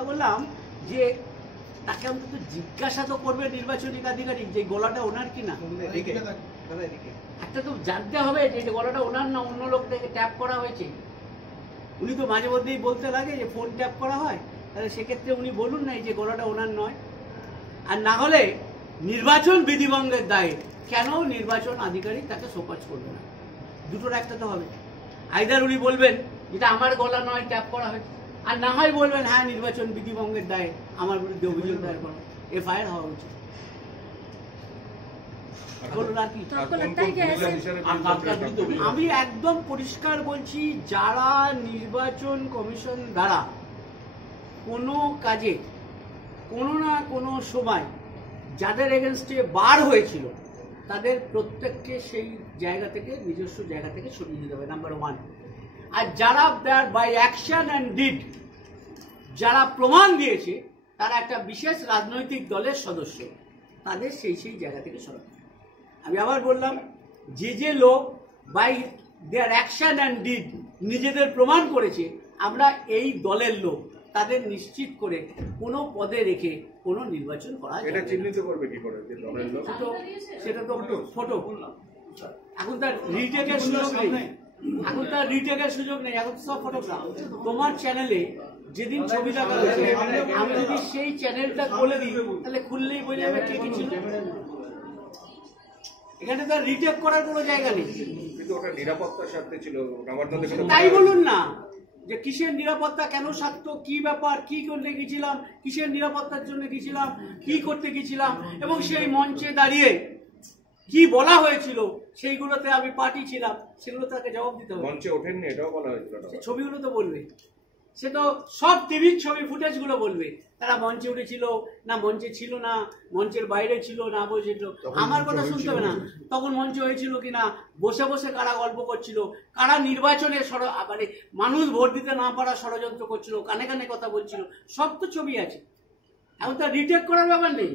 কথা বললাম যে তাকে অন্তত জিজ্ঞাসা তো করবে নির্বাচনী আধিকারিক যে গলাটা ওনার কিনা, একটা তো জানতে হবে যে গলাটা ওনার না অন্য লোক থেকে ট্যাপ করা হয়েছে। উনি তো মাঝে মধ্যেই বলতে লাগে যে ফোন ট্যাপ করা হয়, তাহলে সেক্ষেত্রে উনি বলুন না যে গলাটা ওনার নয়। আর না হলে নির্বাচন বিধিভঙ্গের দায়ে কেন নির্বাচন আধিকারিক তাকে শোকজ করবে না? দুটোর একটা তো হবে। আইদার উনি বলবেন যেটা আমার গলা নয়, ট্যাপ করা হয়েছে, আর না হয় বলবেন হ্যাঁ নির্বাচন বিধিভঙ্গের দায়ে আমার বিরুদ্ধে অভিযোগ দায়ের করা, এফআইআর হওয়া উচিত। আমি একদম পরিষ্কার বলছি, যারা নির্বাচন কমিশন দ্বারা কোনো কাজে কোনো না কোনো সময় যাদের এগেনস্টে বার হয়েছিল তাদের প্রত্যেককে সেই জায়গা থেকে, নিজস্ব জায়গা থেকে সরিয়ে দিতে হবে, নাম্বার ওয়ান। আর যারা বাই অ্যাকশন অ্যান্ড ডিড যারা প্রমাণ দিয়েছে তারা একটা বিশেষ রাজনৈতিক দলের সদস্য, তাদের সেই সেই জায়গা থেকে সরাতে হবে। আমি আবার বললাম, যে লোক by their action and deed নিজেদের প্রমাণ করেছে আমরা এই দলের লোক, তাদের নিশ্চিত করে কোনো পদে রেখে কোনো নির্বাচন করা যায়। এটা চিহ্নিত করবে কি করে যে দলের লোক? সেটা তো ফটো, এখন তার রিটেকের সুযোগ নেই, এখন সব ফটোগ্রাফ। তোমার চ্যানেলে যেদিন ছবি দেখা হয়েছে, আমি যদি সেই চ্যানেলটা খুলে দিই তাহলে খুললেই বোঝা যাবে কে কি ছিল। এখানে তার রিটেক করার কোনো জায়গা নেই। কিন্তু ওটা নিরাপত্তার স্বার্থে ছিল, তাই বলুন না যে কিসের নিরাপত্তা, কেন স্বার্থ, কি ব্যাপার, কি করতে গেছিলাম, কিসের নিরাপত্তার জন্য গেছিলাম, কি করতে গেছিলাম, এবং সেই মঞ্চে দাঁড়িয়ে কি বলা হয়েছিল সেইগুলোতে আমি পার্টি ছিলাম, সেগুলো তাকে জবাব দিতে হবে। মঞ্চে ওঠেননি এটাও বলা হয়েছিল, ছবিগুলো তো বলবে, সে তো সব টিভির ছবি ফুটেজ গুলো বলবে তারা মঞ্চে উঠেছিল না, মঞ্চে ছিল না, মঞ্চের বাইরে ছিল না, বসেছিল। আমার কথা শুনতে হবে না, তখন মঞ্চে হয়েছিল কিনা, বসে বসে কারা গল্প করছিল, কারা নির্বাচনে মানে মানুষ ভোট দিতে না পারা ষড়যন্ত্র করছিল, কানে কানে কথা বলছিল, সব তো ছবি আছে। এখন তার রিটেক করার ব্যাপার নেই।